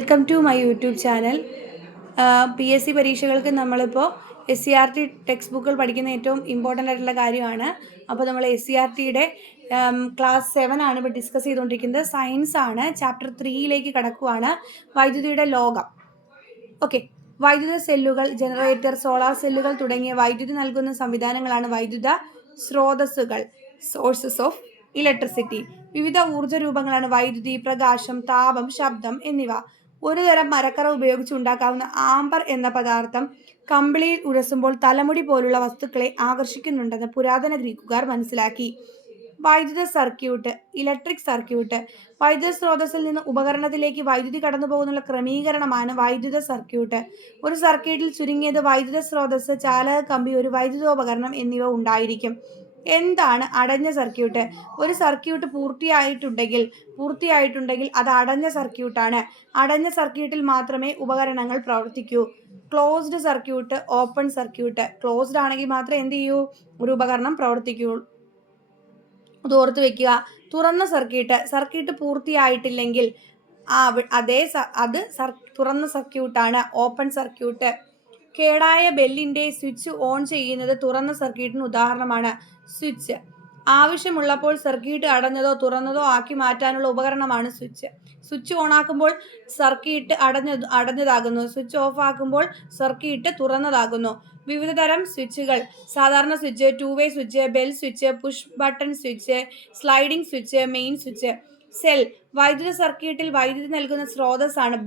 Welcome to my YouTube channel. PSC പരീക്ഷകൾക്ക് നമ്മളിപ്പോൾ SCERT text ബുക്കുകൾ പഠിക്കുന്ന ഏറ്റവും ഇമ്പോർട്ടൻ്റ് ആയിട്ടുള്ള കാര്യമാണ്. അപ്പോൾ നമ്മൾ SCERTയുടെ ക്ലാസ് 7 ആണ് ഇപ്പോൾ ഡിസ്കസ് ചെയ്തുകൊണ്ടിരിക്കുന്നത്. സയൻസ് ആണ്. ചാപ്റ്റർ 3യിലേക്ക് കടക്കുവാണ്. വൈദ്യുതിയുടെ ലോകം. ഓക്കെ, വൈദ്യുത സെല്ലുകൾ, ജനറേറ്റർ, സോളാർ സെല്ലുകൾ തുടങ്ങിയ വൈദ്യുതി നൽകുന്ന സംവിധാനങ്ങളാണ് വൈദ്യുത സ്രോതസ്സുകൾ, സോഴ്സസ് ഓഫ് ഇലക്ട്രിസിറ്റി. വിവിധ ഊർജ്ജ രൂപങ്ങളാണ് വൈദ്യുതി, പ്രകാശം, താപം, ശബ്ദം എന്നിവ. ഒരു തരം മരക്കറ ഉപയോഗിച്ച് ഉണ്ടാക്കാവുന്ന ആംബർ എന്ന പദാർത്ഥം കമ്പിളിയിൽ ഉരസുമ്പോൾ തലമുടി പോലുള്ള വസ്തുക്കളെ ആകർഷിക്കുന്നുണ്ടെന്ന് പുരാതന ഗ്രീക്കുകാർ മനസ്സിലാക്കി. വൈദ്യുത സർക്യൂട്ട്, ഇലക്ട്രിക് സർക്യൂട്ട്. വൈദ്യുത സ്രോതസ്സിൽ നിന്ന് ഉപകരണത്തിലേക്ക് വൈദ്യുതി കടന്നുപോകുന്നുള്ള ക്രമീകരണമാണ് വൈദ്യുത സർക്യൂട്ട്. ഒരു സർക്യൂട്ടിൽ ചുരുങ്ങിയത് വൈദ്യുത സ്രോതസ്സ്, ചാലക കമ്പി, ഒരു വൈദ്യുതോപകരണം എന്നിവ ഉണ്ടായിരിക്കും. എന്താണ് അടഞ്ഞ സർക്യൂട്ട്? ഒരു സർക്യൂട്ട് പൂർത്തിയായിട്ടുണ്ടെങ്കിൽ അത് അടഞ്ഞ സർക്യൂട്ടാണ്. അടഞ്ഞ സർക്യൂട്ടിൽ മാത്രമേ ഉപകരണങ്ങൾ പ്രവർത്തിക്കൂ. Closed circuit, open circuit. Closed ആണെങ്കിൽ മാത്രമേ എന്ത് ചെയ്യൂ? ഒരു ഉപകരണം പ്രവർത്തിക്കൂ. അത് ഓർത്ത് വെക്കുക. തുറന്ന സർക്യൂട്ട് പൂർത്തിയായിട്ടില്ലെങ്കിൽ തുറന്ന സർക്യൂട്ടാണ്, ഓപ്പൺ സർക്യൂട്ട്. കേടായ ബെല്ലിന്റെ സ്വിച്ച് ഓൺ ചെയ്യുന്നത് തുറന്ന സർക്യൂട്ടിന് ഉദാഹരണമാണ്. സ്വിച്ച് ആവശ്യമുള്ളപ്പോൾ സർക്യൂട്ട് അടഞ്ഞതോ തുറന്നതോ ആക്കി മാറ്റാനുള്ള ഉപകരണമാണ് സ്വിച്ച്. സ്വിച്ച് ഓൺ ആക്കുമ്പോൾ സർക്യൂട്ട് അടഞ്ഞതാകുന്നു. സ്വിച്ച് ഓഫ് ആക്കുമ്പോൾ സർക്യൂട്ട് തുറന്നതാകുന്നു. വിവിധ തരം സ്വിച്ചുകൾ. സാധാരണ സ്വിച്ച്, 2-വേ switch, bell switch, push button switch, sliding switch, main switch. Cell. വൈദ്യുത സർക്യൂട്ടിൽ വൈദ്യുതി നൽകുന്ന സ്രോതസ്സാണ്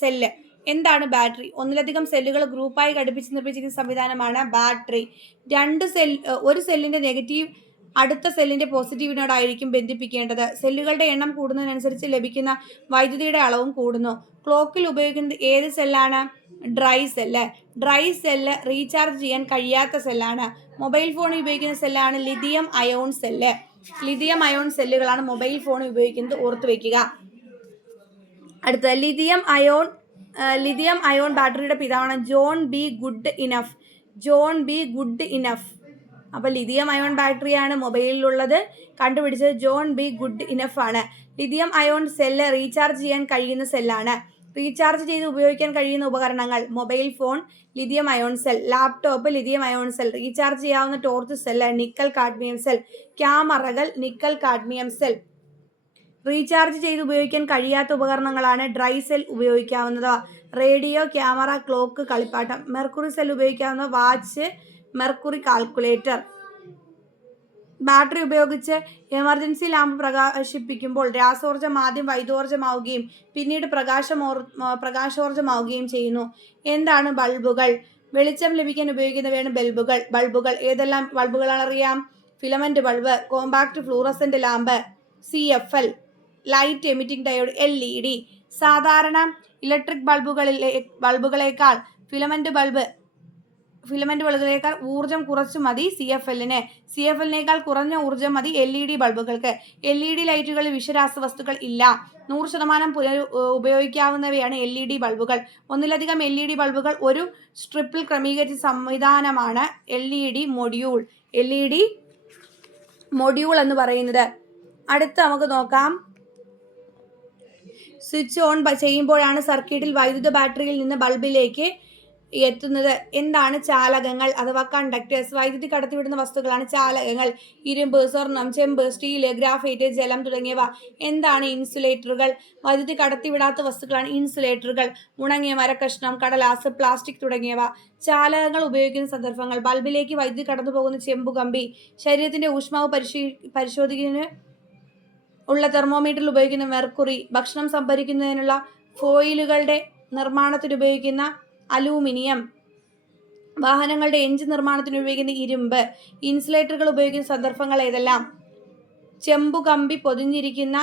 സെല്ല്. എന്താണ് ബാറ്ററി? ഒന്നിലധികം സെല്ലുകൾ ഗ്രൂപ്പായി ഘടിപ്പിച്ച് നിർമ്മിച്ചിരിക്കുന്ന സംവിധാനമാണ് ബാറ്ററി. ഒരു സെല്ലിന്റെ നെഗറ്റീവ് അടുത്ത സെല്ലിന്റെ പോസിറ്റീവിനോടായിരിക്കും ബന്ധിപ്പിക്കേണ്ടത്. സെല്ലുകളുടെ എണ്ണം കൂടുന്നതിനനുസരിച്ച് ലഭിക്കുന്ന വൈദ്യുതിയുടെ അളവും കൂടുന്നു. ക്ലോക്കിൽ ഉപയോഗിക്കുന്നത് ഏത് സെല്ലാണ്? Dry cell. Dry cell recharge ചെയ്യാൻ കഴിയാത്ത സെല്ലാണ്. മൊബൈൽ ഫോണിൽ ഉപയോഗിക്കുന്ന സെല്ലാണ് lithium ion cell. Lithium ion സെല്ലുകളാണ് മൊബൈൽ ഫോണിൽ ഉപയോഗിക്കുന്നത്. ഓർത്തു വയ്ക്കുക. അടുത്ത ലിഥിയം അയോൺ ബാറ്ററിയുടെ പിതാവാണ് ജോൺ ബി ഗുഡ് ഇനഫ്. അപ്പോൾ ലിഥിയം അയോൺ ബാറ്ററിയാണ് മൊബൈലിലുള്ളത്. കണ്ടുപിടിച്ചത് ജോൺ ബി ഗുഡ് ഇനഫ് ആണ്. ലിഥിയം അയോൺ സെല്ല് റീചാർജ് ചെയ്യാൻ കഴിയുന്ന സെല്ലാണ്. റീചാർജ് ചെയ്ത് ഉപയോഗിക്കാൻ കഴിയുന്ന ഉപകരണങ്ങൾ: mobile phone, lithium ion cell; laptop, lithium ion cell; recharge ചെയ്യാവുന്ന torch cell, nickel cadmium cell; ക്യാമറകൾ, നിക്കൽ കാഡ്മിയം സെൽ. റീചാർജ് ചെയ്ത് ഉപയോഗിക്കാൻ കഴിയാത്ത ഉപകരണങ്ങളാണ് ഡ്രൈ സെൽ ഉപയോഗിക്കാവുന്നത്: റേഡിയോ, ക്യാമറ, ക്ലോക്ക്, കളിപ്പാട്ടം. മെർക്കുറി സെൽ ഉപയോഗിക്കാവുന്ന വാച്ച്, മെർക്കുറി കാൽക്കുലേറ്റർ. ബാറ്ററി ഉപയോഗിച്ച് എമർജൻസി ലാമ്പ് പ്രകാശിപ്പിക്കുമ്പോൾ രാസോർജ്ജം ആദ്യം വൈദ്യോർജ്ജമാവുകയും പിന്നീട് പ്രകാശോർജ്ജമാവുകയും ചെയ്യുന്നു. എന്താണ് ബൾബുകൾ? വെളിച്ചം ലഭിക്കാൻ ഉപയോഗിക്കുന്നവയാണ് ബൾബുകൾ. ഏതെല്ലാം ബൾബുകളാണ് അറിയാം? Filament bulb, compact fluorescent lamp, CFL, light emitting diode, LED. സാധാരണ ഇലക്ട്രിക് ബൾബുകളേക്കാൾ ഫിലമെന്റ് ബൾബുകളേക്കാൾ ഊർജ്ജം കുറച്ചു മതി CFLനേക്കാൾ കുറഞ്ഞ ഊർജ്ജം മതി LED ബൾബുകൾക്ക്. LED ലൈറ്റുകളിൽ വിഷരാസവസ്തുക്കൾ ഇല്ല. 100% ഉപയോഗിക്കാവുന്നവയാണ് LED ബൾബുകൾ. ഒന്നിലധികം LED ബൾബുകൾ ഒരു സ്ട്രിപ്പിൽ ക്രമീകരിച്ച സംവിധാനമാണ് LED മൊഡ്യൂൾ എന്ന് പറയുന്നത്. അടുത്ത് നമുക്ക് നോക്കാം. സ്വിച്ച് ഓൺ ചെയ്യുമ്പോഴാണ് സർക്യൂട്ടിൽ വൈദ്യുത ബാറ്ററിയിൽ നിന്ന് ബൾബിലേക്ക് എത്തുന്നത്. എന്താണ് ചാലകങ്ങൾ അഥവാ കണ്ടക്ടേഴ്സ്? വൈദ്യുതി കടത്തിവിടുന്ന വസ്തുക്കളാണ് ചാലകങ്ങൾ. ഇരുമ്പ്, സ്വർണം, ചെമ്പ്, സ്റ്റീല്, ഗ്രാഫൈറ്റ്, ജലം തുടങ്ങിയവ. എന്താണ് ഇൻസുലേറ്ററുകൾ? വൈദ്യുതി കടത്തിവിടാത്ത വസ്തുക്കളാണ് ഇൻസുലേറ്ററുകൾ. ഉണങ്ങിയ മരക്കഷ്ണം, കടലാസ്, പ്ലാസ്റ്റിക് തുടങ്ങിയവ. ചാലകങ്ങൾ ഉപയോഗിക്കുന്ന സന്ദർഭങ്ങൾ: ബൾബിലേക്ക് വൈദ്യുതി കടന്നു പോകുന്ന ചെമ്പുകമ്പി, ശരീരത്തിന്റെ ഊഷ്മാവ് പരിശോധിക്കുന്നതിന് ഉള്ള തെർമോമീറ്ററിൽ ഉപയോഗിക്കുന്ന മെർക്കുറി, ഭക്ഷണം സംഭരിക്കുന്നതിനുള്ള ഫോയിലുകളുടെ നിർമ്മാണത്തിന് ഉപയോഗിക്കുന്ന അലൂമിനിയം, വാഹനങ്ങളുടെ എഞ്ചിൻ നിർമ്മാണത്തിന് ഉപയോഗിക്കുന്ന ഇരുമ്പ്. ഇൻസുലേറ്ററുകൾ ഉപയോഗിക്കുന്ന സന്ദർഭങ്ങൾ ഏതെല്ലാം? ചെമ്പുകമ്പി പൊതിഞ്ഞിരിക്കുന്ന